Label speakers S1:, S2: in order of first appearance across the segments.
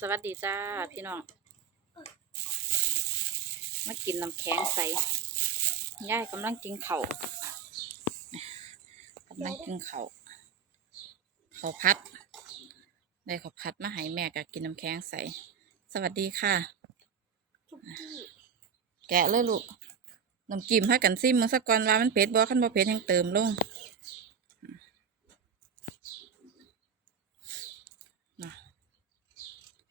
S1: สวัสดีจ้าพี่น้อง มากินน้ำแข็งใสยายกำลังกินเข่ากำลังกินเข่าวข้าพัด ได้ข้าพัดมาให้แม่ก็กินน้ำแข็งใส สวัสดีค่ะ แกะเลยลูกน้ำจิ้มให้กันซิมมึงสักก่อนว่ามันเผ็ดบ่ขั้นบ่เผ็ดยังเติมลงนะ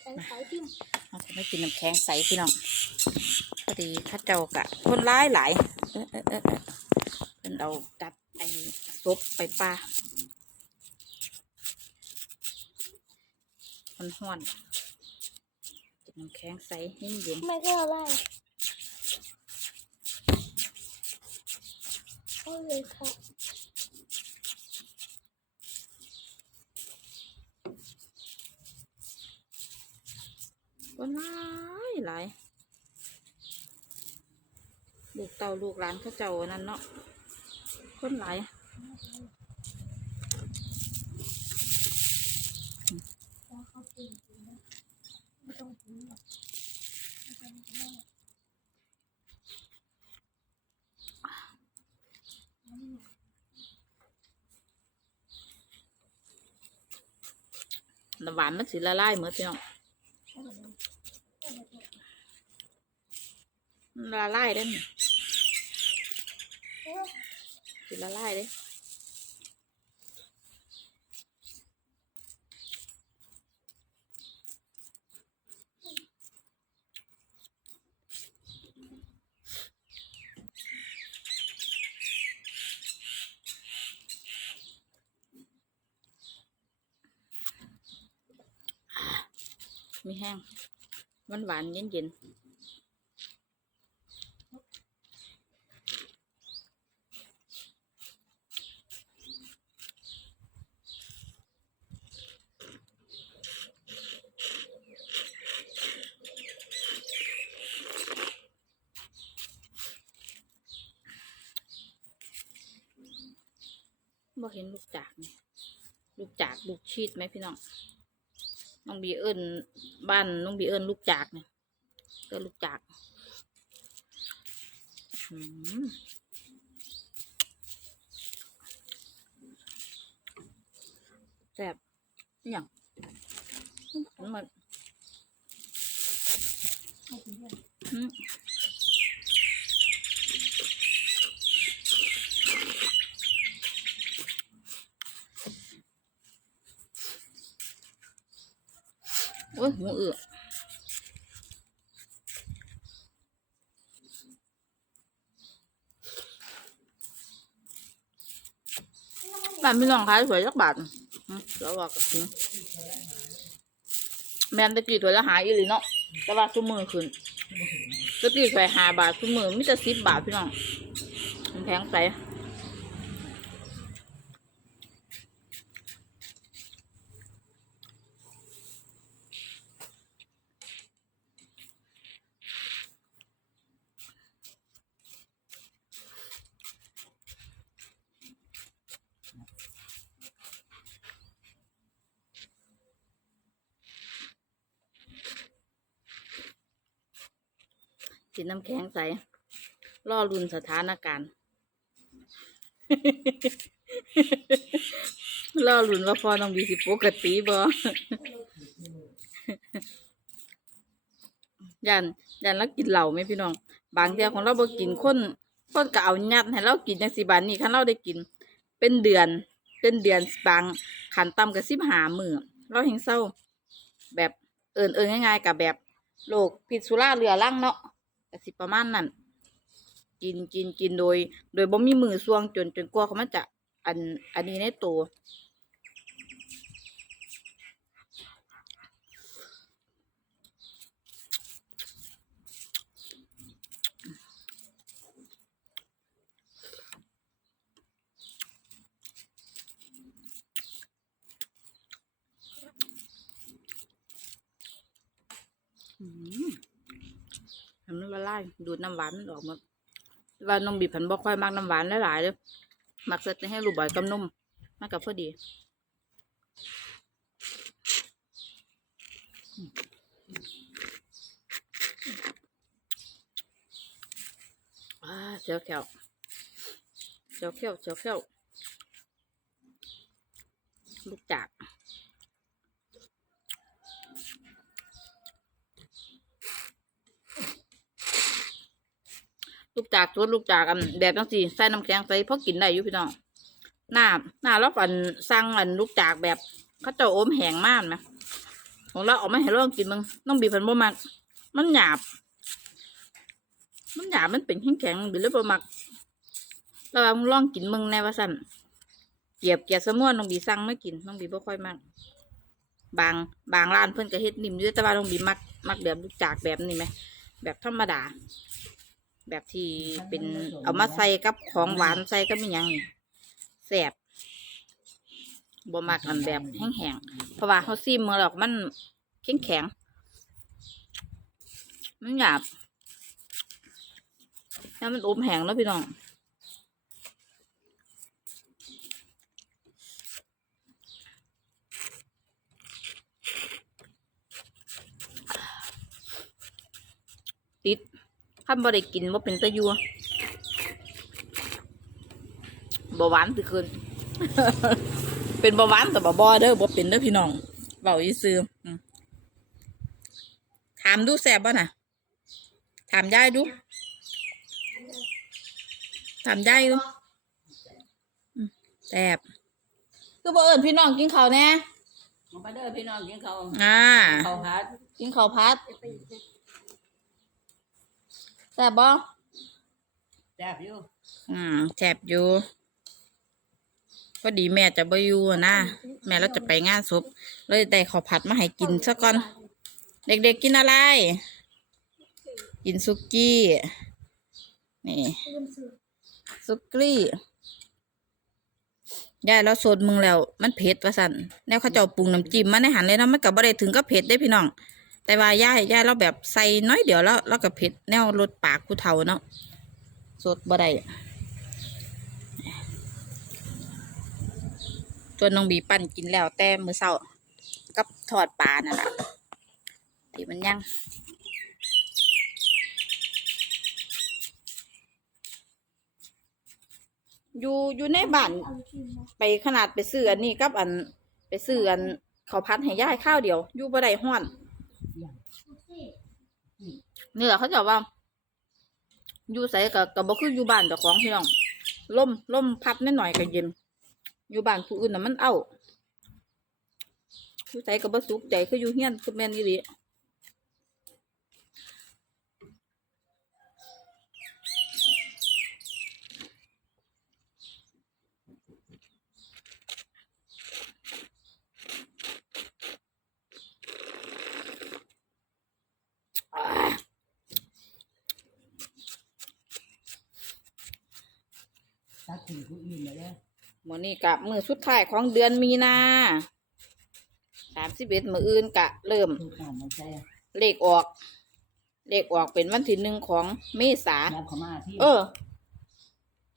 S2: แข็ง ใสพิมพ์
S1: เราจะไม่กินน้ำแข็งใสพี่น้องพอดีเข้าเจ้ากะคนร้ายหลายเออเออเออเออเป็นเอาจับไอ้ซุปไปปลามันห้อนกินน้ำแข็งใสเย็นเย็น
S2: ไม่ก็อะไรเอาเลยค่ะ
S1: ๆคนร้ายหลายลูกเต่าลูกหลานเข้าเจ้าอันนั่นเนาะคนหลาย
S2: แล้วานไม่ต้องกินหรอกไม่ต้องกินหรอก
S1: น้ำหวานมันสิละลายเหมือนพี่น้อง มันละลายได้ไหมสิละลายเด้ มีแห้งหวานหวานๆเย็นเย็น บ่เห็นลูกจากนี่ลูกจากลูกชีดไหมพี่น้องน้องบีเอิญบ้านน้องบีเอิญลูกจากเนี่ยก็ลูกจากแซ่บอย่างมันมา
S2: อื
S1: ม โอ้ยหูเอือบ้านพี่น้องขายสวยจักบาทอืมเดี๋ยวว่ากับจริงแมนตะกี้ตัวละหาอีหลีเนาะแต่ว่าซุมือขึ้นตะกี้ใส่หาบาทซุมือมิจะสิบบาทพี่น้องมันแพงใส่ กินน้ำแข็งใส่ล่อรุนสถานการณ์ล่อรุนว่าพอน้องบีสิปกติบ่ยันยันแล้วกินเหล้าไหมพี่น้อง บางเที่ยของเราบ่กินคนคนก็เอายัดให้เรากินจังสิบานนี้คันเราได้กิน เป็นเดือน เป็นเดือนบางขันต่ำกับสิบหามือเราเฮงเศร้า แบบเอินเอินง่ายๆกับแบบโรคพิษสุราเรือรังเนาะ ก็สิประมาณนั้นกินกินกินโดย โดยบ่มีมือส่วงจนจนกลัวเขามันจะอันอันนี้ในตัวอืม ทำมันละลายดูดน้ำหวานมันออกมดแต่ว่าน้องบีบผันบ่ค่อยมากน้ำหวานหลายๆเลยมักเสร็จให้ลูกบ่อยกับนมมากกับพอดีอาเจียวแก้วเจียวแก้วเจียวแก้วลูกจาก ลู กจากตัวลูกจากอันแบบจังสี่ใส่น้ำแข็งใส่พอกินได้อยู่พี่น้องหน้าหน้าเราอันสั่งอันลูกจากแบบเขาเจะอมแห้งมากไหมของเราเออกมาให้ลองกินมึงน้องบีพันบ่มักมันหยาบ มันหยาบมันเป็นแข็งแข็งบีเลยบ่มักเราลองลองกินมึงแน่ว่าสั่นเกียบเกียบสมวนน้องบีสั่งไม่กินน้องบีบ่ค่อยมักบางบางร้านเพิ่อนก็เฮ็ดนิ่มอยู่แต่ว่าน้องบีมักมักแบบลูกจากแบบนี้ไหมแบบธรรมดา แบบที่เป็นเอามาใส่กับของหวานใส่กับอหยังนี่แสบบ่มักอันแบบแห้งๆเพราะว่าเขาซีมเมื่อหรอกมันแข็งแข็งมันหยาบแล้วมันอมแห้งแล้วพี่น้องติด ข้าบ่ได้กินว่าเป็นตะยัวเบาหวานตือคืนเป็นเบาหวานแต่บ่บอเด้อบ่เป็นเด้อพี่น้องเบาอีซื้ออืมถามดูแสบบ่น่ะ ถามยายดู ถามยายดูอืมแสบคือบ่เอิญพี่น้องกินข้าวแน่
S3: มาไปเด้อพี่น้องกินข้าว
S1: อ่า
S3: ข้าวผัด
S1: กินข้าวพัด แสบบ่
S3: แซ่บอยู่
S1: อืมแสบอยู่พอดีแม่จะไปอยู่อะนะแม่เราจะไปงานศพเลยได้ข้าวผัดมาให้กินซะก่อน เด็กๆกินอะไร กินซุกี้นี่
S2: ลืมซื้อ
S1: ซุกี้ยายแล้วสดมึงแล้ว มันเผ็ดว่าสันแนวเขาเจ้าปรุงน้ำจิ้มมาในหันเลยเนาะมันก็บ่ได้ถึงก็เผ็ดได้พี่น้อง แต่ว่าย่ายยายเราแบบใส่น้อยเดียวแล้วเราก็เผ็ดแนวรสปากผู้เฒ่าเนาะสดบ่ได้จนน้องบีปั่นกินแล้วแต่มือเช้ากับทอดปลานั่นแหละที่มันยังอยู่อยู่ในบ้านไปขนาดไปซื้ออันนี้กับอันไปซื้ออันเขาพัดให้ย่ายข้าวเดียว อยู่บ่ได้ห้อน นี่แหละเขาจะว่าอยู่ใส่กับกับบ่คืออยู่บ้านเจ้าของพี่น้องลมลมพัดนิดหน่อยก็เย็น อยู่บ้านผู้อื่นน่ะมันเอ้าอยู่ใส่กับบ่สุกใจคืออยู่เฮียนคือแม่นอีหลีอ่า
S3: ตักถึงผู้อื่นเลยเด้อ
S1: มื้อนี้กะมื้อสุดท้ายของเดือนมีนาสามสิบเอ็ดมื้ออื่นกะเริ่ม
S3: ทุกน้ำมันใจ
S1: เลขออก เลขออกเป็นวันที่หนึ่งของเมษา
S3: น้ำเขามาที่
S1: เออ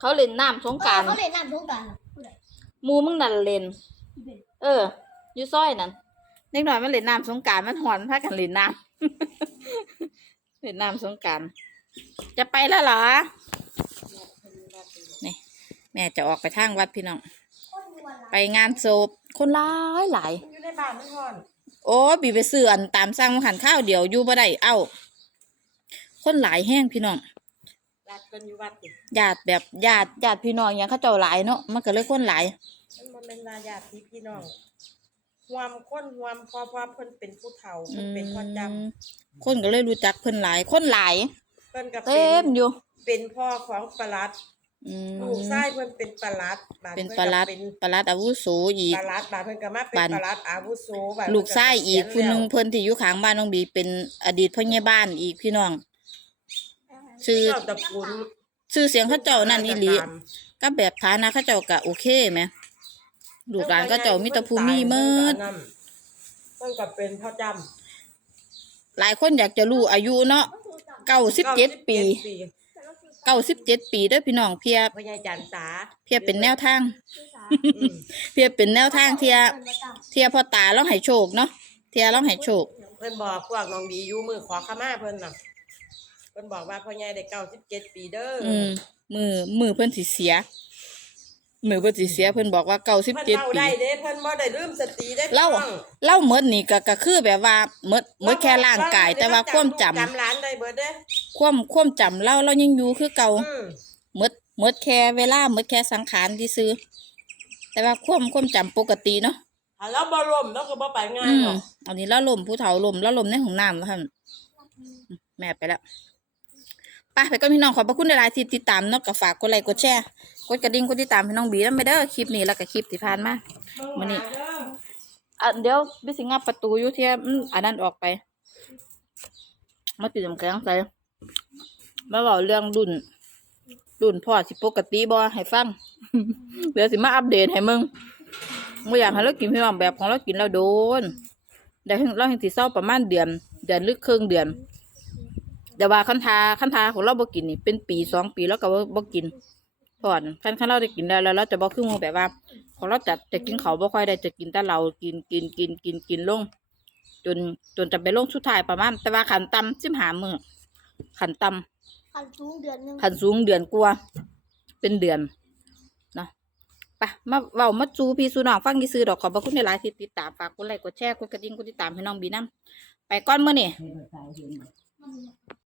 S1: เขาเล่นน้ำสงกราร
S2: เขาเล่นน้ำสงกรารผู้ใด
S1: มูมึงนั่นเล่น
S2: ที่เป็น
S1: เอออยู่ซอยนั่นเล็กน้อยมันเล่นน้ำสงกรารมันหอนพากันเล่นน้ำ เล่นน้ำสงกรารจะไปแล้วเหรอนี่แม่จะออกไปทางวัดพี่น้อง
S2: คนดูวันละ
S1: ไปงานศพคนหลายหลาย
S3: อยู่ในบ้านไม่พอน
S1: โอ้ยบีไปซื้ออันตามสั่งมาขันข้าวเดียวอยู่บ่ได้เอ้า คนหลายแห้งพี่น้อง
S3: รัดกันอยู่วัดดิ
S1: ญาติแบบญาติญาติพี่น้องอย่างเขาเจ้าหลายเนาะมันก็เลยคนหลาย
S4: มันบ่แม่นว่าญาติพี่น้องรวมคนรวมเพอเพราะเพิ่นเป็นผู้เฒ่า
S1: อื
S4: เพิ่นเป็นพ่อจำ
S1: มคนก็เลยรู้จักเพิ่นหลาย คนหลาย
S4: เพิ่นก็
S1: เต็
S4: เป็น
S1: มอยู่
S4: เป็นพ่อของปลัด
S1: อืม
S4: ลูกชายเพิ่นเป็นปลัดบาด
S1: เป็น
S4: พิ่
S1: ปลัด
S4: ก็เป็น
S1: ปลัดอาวุโสอีก
S4: ปลัดบาดเพิ่นก็มาเป็น
S1: บัด
S4: ปลัดอาวุโสบาด
S1: ลูกชายอีก
S4: เพิ่
S1: คนหนึง
S4: เกษียณ
S1: เพิ่นที่อยู่ข้างบ้านน้องบีเป็นอดีตพ่อใหญ่บ้านอีกพี่น้อง ชื่อ
S4: แล้วเจ้าตระกูล
S1: ชื่อเสียงเขาเจ้านั่นอีหลีก็แบบฐานะเขาเจ้าก็โอเคไหมลูกหลานเขาเจ้ามีแต่ภูมิเมิด
S4: เพิ่นก็เป็นพ่อจำ
S1: หลายคนอยากจะรู้อายุเนาะเก้าสิบเจ็ดปีเก้าสิบเจ็ดปีเด้อพี่น้องเพีย
S4: พ่อใหญ่จันทร์สา
S1: เพียเป็นแนวทาง
S4: อืม
S1: เพียเป็นแนวทางเทียเทียพอตาล่องให้โชคเนาะเทียล่องให้โชค
S2: เเพิ่
S4: นบอกพวกน้องบีอยู่มือขอขมาเพิ่นน่ะเพิ่นบอกว่าพ่อใหญ่ได้เก้าสิบเจ็ดปีเด้ออ
S1: อืมมือมือเพิ่นสิเสีย มือเพิ่นสิเสียเพิ่นบอกว่าเก้าสิบ
S4: เพิ่น
S1: เจ็ด
S4: เล่า
S1: ปี
S4: ได้เด้เพิ่นบ่ได้ลืมสติได้
S1: เล่า
S4: พี่น้อง
S1: เล่าเมดนี่ก็ก็คือแบบว่าเมดเมดแค่ร่างกาย แต่ว่าความจำ
S4: จำร้านได้เบิดเด้
S1: ความความจำเล่าเรายังอยู่คือเก่า
S4: อืม
S1: เมดเมดแค่เวลาเมดแค่สังขารที่ซื้อแต่ว่าความความจำปกติเนาะ
S4: ถ้าเราบ่ล้มเราก็บ่ไปง่าย
S1: อื
S4: ห
S1: ม
S4: รอก
S1: อันนี้เราลมผู้เฒ่าลมเราลมในห้องน้ำแล้วท่านแม่ไปแล้วไปไปก็พี่น้องขอบพระคุณหลายๆที่ติดตามเนาะก็ฝากกดไลค์กดแชร์ กดกระดิ่งกดติดตามพี่น้องบีแล้วไม่เด้อคลิปนี้แล้วก็คลิปที่ผ่านมามื้อนี้อะเดี๋ยวบิสิงับประตูอยู่ที่อืมอันนั้นออกไป มาติดน้ำแข็งใส่มาบอกเรื่องรุ่น รุ่นพ่อสิปกติบ่ให้ฟัง เดี๋ยวสิมาอัปเดตให้มึงไม่อยากให้เรากินพี่น้องแบบของเรากินแล้วโดนเดี๋ยวเราเห็นสิเศร้าประมาณเดือน เดือนหรือครึ่งเดือนแต่ว่าคันทาคันทาของเราบ่กินนี่เป็นปีสองปีแล้วก็บ่บ่กิน พอนคันคันเราได้กินแล้วแล้วเราจะบ่คือหมูแบบว่า ของเราจะจะกินเขาวบ่ค่อยได้จะกินแต่เรากินกินกินกินกินลง จนจนจะไปลงสุดท้ายประมาณแต่ว่าขันต่ำสิบหามือขันต่
S2: ขันสูงเดือนหนึงำ
S1: ขันสูงเดือนกว่าเป็นเดือนเนาะไปมาเว้ามาจูพี่สูน้องฟังยี่ซื้อดอกขอบพระคุณในหลายๆที่ติดตามฝากกดไลค์กดแชร์กดกระดิ่งกดติดตามให้น้องบีน้ำไปก้อนมื้อนี่
S3: ให้ภาษาเห็น
S2: มัน